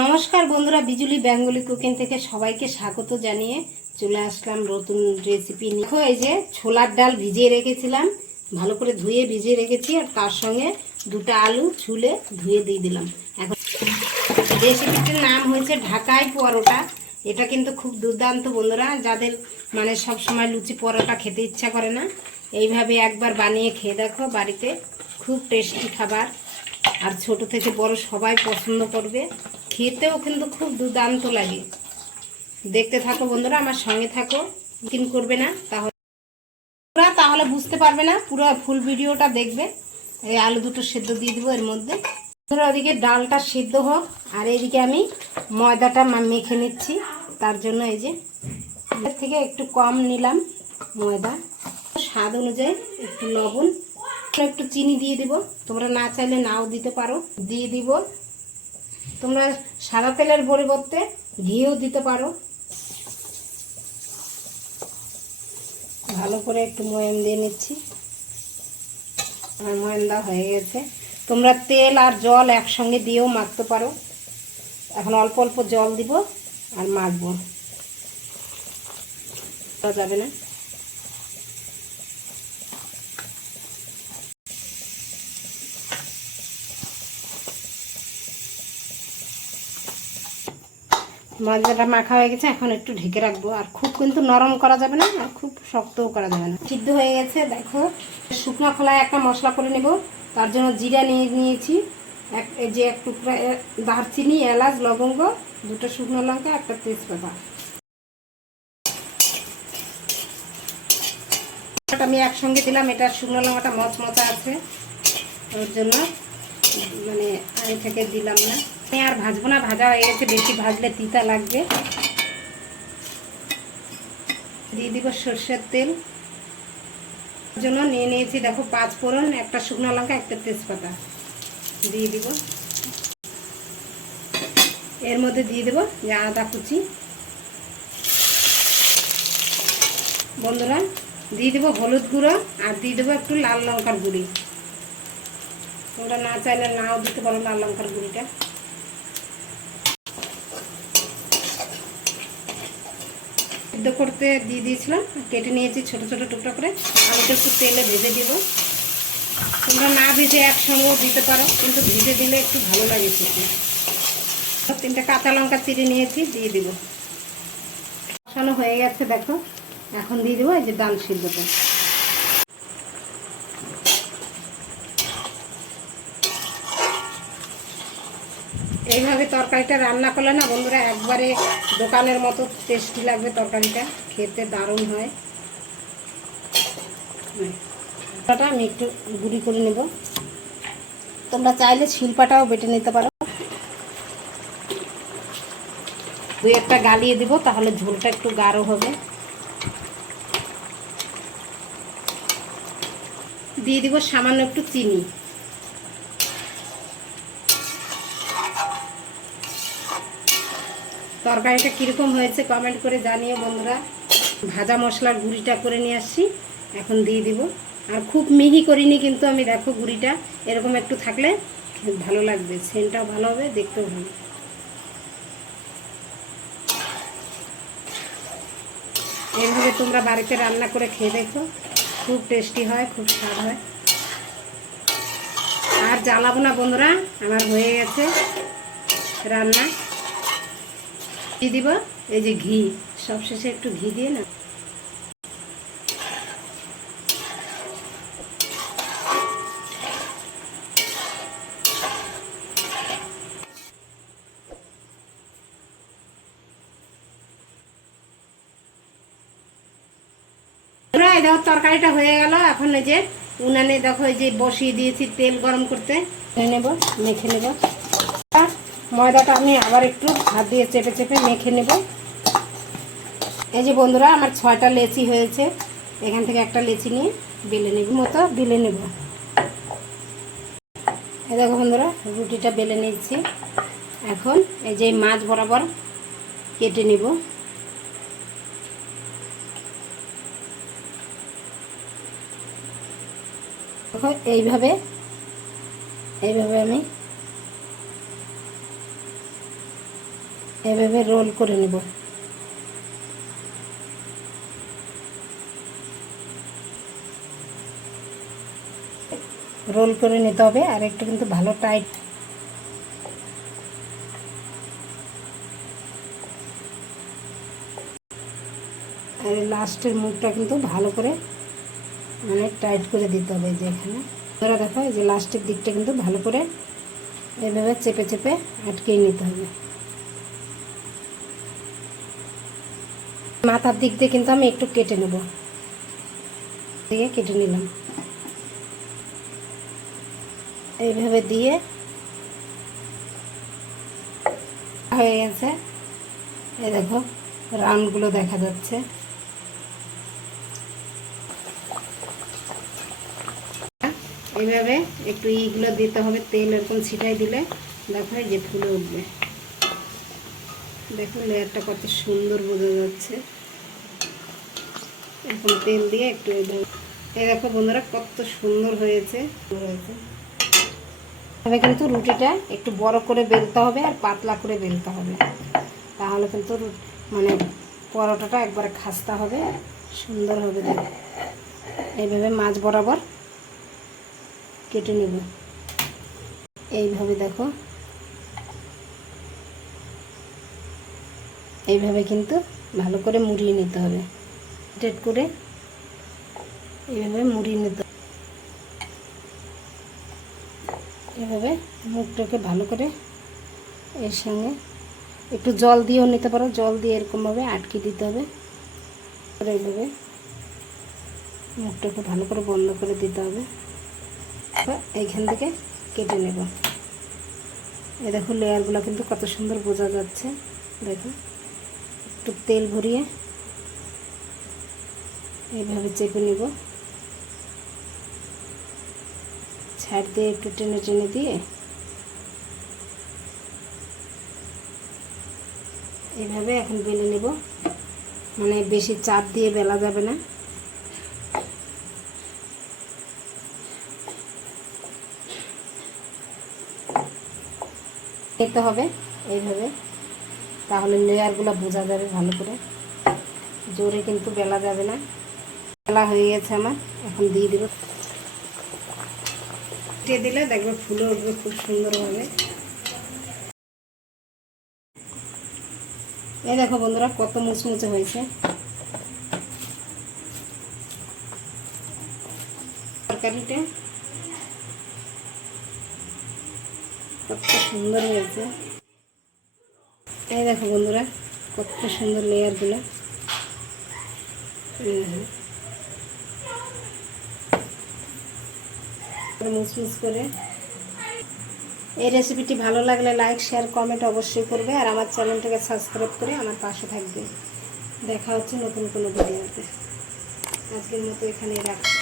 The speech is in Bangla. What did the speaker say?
নমস্কার বন্ধুরা, বিজুলি বেঙ্গলি কুকিং থেকে সবাইকে স্বাগত জানিয়ে চলে আসলাম নতুন রেসিপি দেখো, এই যে ছোলার ডাল ভিজিয়ে রেখেছিলাম, ভালো করে ধুয়ে ভিজিয়ে রেখেছি আর তার সঙ্গে দুটো আলু ছুলে ধুয়ে দিয়ে দিলাম। এখন রেসিপিটির নাম হয়েছে ঢাকাই পরোটা। এটা কিন্তু খুব দুর্দান্ত বন্ধুরা, যাদের মানে সব সময় লুচি পরোটা খেতে ইচ্ছা করে না, এইভাবে একবার বানিয়ে খেয়ে দেখো, বাড়িতে খুব টেস্টি খাবার। আর ছোট থেকে বড় সবাই পছন্দ করবে। খেতেও কিন্তু খুব দুর্দান্ত লাগে। দেখতে থাকো বন্ধুরা, আমার সঙ্গে থাকো। কিন করবে না, তাহলে তাহলে বুঝতে পারবে না, পুরো ফুল ভিডিওটা দেখবে। এই আলু দুটো সেদ্ধ দিয়ে দেবো এর মধ্যে। ধরো ওদিকে ডালটা সিদ্ধ হোক, আর এইদিকে আমি ময়দাটা মেখে নিচ্ছি। তার জন্য এই যে থেকে একটু কম নিলাম ময়দা। স্বাদ অনুযায়ী একটু লবণ। একটু চিনি দিয়ে দিব। তোমরা না চাইলে নাও দিতে পারো। দিয়ে দিব। তোমরা সাদা তেলের পরিবর্তে ঘিও দিতে পারো। ভালো করে একটু ময়াম দিয়ে নিচ্ছি। আমার ময়াম দেওয়া হয়ে গেছে। তোমরা তেল আর জল একসঙ্গে দিয়েও মাখতে পারো। এখন অল্প অল্প জল দিব আর মাখবো। যাবে না। ময়দাটা মাখা হয়ে গেছে, এখন একটু ঢেকে রাখব। আর খুব কিন্তু নরম করা যাবে না, আর খুব শক্তও করা যাবে না। সিদ্ধ হয়ে গেছে, দেখো। শুকনো খোলায় একটা মশলা করে নেব। তার জন্য জিরা নিয়ে নিয়েছি। এক যে এক টুকরা দারচিনি, এলাচ, লবঙ্গ, দুটো শুকনো লঙ্কা, একটা তেজপাতা। আমি একসঙ্গে দিলাম, এটা শুকনো লঙ্কাটা মচমচা আছে। ওর জন্য মানে আগে থেকে দিলাম না। আমি আর ভাজবো না, ভাজা হয়ে গেছে, বেশি ভাজলে তিতা লাগবে। দিয়ে দিব সর্ষের তেল। জন্য নিয়ে নিয়েছি, দেখো পাঁচ ফোড়ন, একটা শুকনো লঙ্কা, একটা তেজপাতা। দিয়ে দিব। এর মধ্যে দিয়ে দেবো যে আদা কুচি। বন্ধুরা, দিয়ে দেবো হলুদ গুঁড়ো আর দিয়ে দেবো একটু লাল লঙ্কার গুঁড়ি। তোমরা না চাইলে নাও দিতে পারো লাল লঙ্কার গুঁড়িটা। সিদ্ধ করতে দিয়ে দিয়েছিলাম, কেটে নিয়েছি ছোট ছোট টুকরা করে। আলুটা একটু তেলে ভেজে দিব। তোমরা না ভেজে একসঙ্গেও দিতে পারো, কিন্তু ভেজে দিলে একটু ভালো লাগে খেতে। তিনটা কাঁচা লঙ্কা চিড়ে নিয়েছি, দিয়ে দিব। কষানো হয়ে গেছে, দেখো। এখন দিয়ে দেবো এই যে ডাল সিদ্ধটা। এইভাবে তরকারিটা রান্না করলে না বন্ধুরা একবারে দোকানের মতো টেস্টি লাগবে তরকারিটা, খেতে দারুণ হয়। আমি একটু গুঁড়ি করে নেব। তোমরা চাইলে শিল্পাটাও বেটে নিতে পারো। দুই একটা গালিয়ে দিব, তাহলে ঝোলটা একটু গাঢ় হবে। দিয়ে দিব সামান্য একটু চিনি। তরকারিটা কীরকম হয়েছে কমেন্ট করে জানিও বন্ধুরা। ভাজা মশলার গুঁড়িটা করে নিয়ে আসছি, এখন দিয়ে দিব। আর খুব মিহি করিনি কিন্তু আমি, দেখো গুঁড়িটা, এরকম একটু থাকলে ভালো লাগবে, সেন্টটাও ভালো হবে, দেখতেও ভালো। এইভাবে তোমরা বাড়িতে রান্না করে খেয়ে দেখো, খুব টেস্টি হয়, খুব স্বাদ হয়। আর জ্বালাবো না বন্ধুরা, আমার হয়ে গেছে রান্না। কি দিব? এই যে ঘি। সবশেষে একটু ঘি দিয়ে না? দেখো তরকারিটা হয়ে গেল। এখন এই যে উনানে দেখো এই যে বসিয়ে দিয়েছি তেল গরম করতে। নেব, মেখে নেব। ময়দাটা আমি আবার একটু হাত দিয়ে চেপে চেপে মেখে নেব। এই যে বন্ধুরা, আমার ছয়টা লেচি হয়েছে। এখান থেকে একটা লেচি নিয়ে বেলে নেব, মতো বেলে নেব। এই দেখো বন্ধুরা, রুটিটা বেলে নিচ্ছি এখন এই যে মাছ বরাবর কেটে নেব। এইভাবে এইভাবে আমি এভাবে রোল করে নেব। রোল করে নিতে হবে আর একটু কিন্তু ভালো টাইট আর লাস্টের মুখটা কিন্তু ভালো করে মানে টাইট করে দিতে হবে যে এখানে। ধরা দেখো যে লাস্টের দিকটা কিন্তু ভালো করে এভাবে চেপে চেপে আটকিয়ে নিতে হবে। মাথার দিক দিয়ে কিন্তু আমি একটু কেটে নেব। দিয়ে কেটে নিলাম। এইভাবে দিয়ে হয়ে গেছে। এই দেখো রাউন্ডগুলো দেখা যাচ্ছে। এইভাবে একটু ইগুলো দিতে হবে, তেল এরকম ছিটাই দিলে দেখো যে ফুলে উঠবে। দেখো লেয়ারটা কত সুন্দর বোঝা যাচ্ছে। এখন তেল দিয়ে একটু এই দেখো বন্ধুরা, কত সুন্দর হয়েছে। তবে কিন্তু রুটিটা একটু বড় করে বেলতে হবে আর পাতলা করে বেলতে হবে। তাহলে কিন্তু মানে পরোটাটা একবারে খাস্তা হবে, সুন্দর হবে দেখো এইভাবে মাছ বরাবর কেটে নেব। এইভাবে দেখো। এইভাবে কিন্তু ভালো করে মুড়িয়ে নিতে হবে। টেট করে এইভাবে মুড়িয়ে নিতে হবে। এভাবে মুখটাকে ভালো করে এর সঙ্গে একটু জল দিয়েও নিতে পারো। জল দিয়ে এরকমভাবে আটকে দিতে হবে। এইভাবে মুখটাকে ভালো করে বন্ধ করে দিতে হবে। এইখান থেকে কেটে নেব। এই দেখো লেয়ারগুলো কিন্তু কত সুন্দর বোঝা যাচ্ছে। দেখো। একটু তেল ভরিয়ে এইভাবে চেপে নেব। ছাড় দিয়ে একটু টেনে টেনে দিয়ে এইভাবে এখন বেলে নেব। মানে বেশি চাপ দিয়ে বেলা যাবে না। নিতে হবে এইভাবে। তাহলে লেয়ারগুলো বোঝা যাবে ভালো করে। জোরে কিন্তু বেলা যাবে না। বেলা হয়ে গেছে আমার, এখন দিয়ে দেবো। দিয়ে দিলে দেখবে ফুলে উঠবে খুব সুন্দরভাবে। এই দেখো বন্ধুরা, কত মুচমুচে হয়েছে। তরকারিটা কত সুন্দর হয়েছে। এই দেখো বন্ধুরা, কত সুন্দর লেয়ারগুলো মুচমুচ করে। এই রেসিপিটি ভালো লাগলে লাইক শেয়ার কমেন্ট অবশ্যই করবে আর আমার চ্যানেলটাকে সাবস্ক্রাইব করে আমার পাশে থাকবে। দেখা হচ্ছে নতুন কোনো ভিডিওতে আজকের মতো এখানেই রাখছি।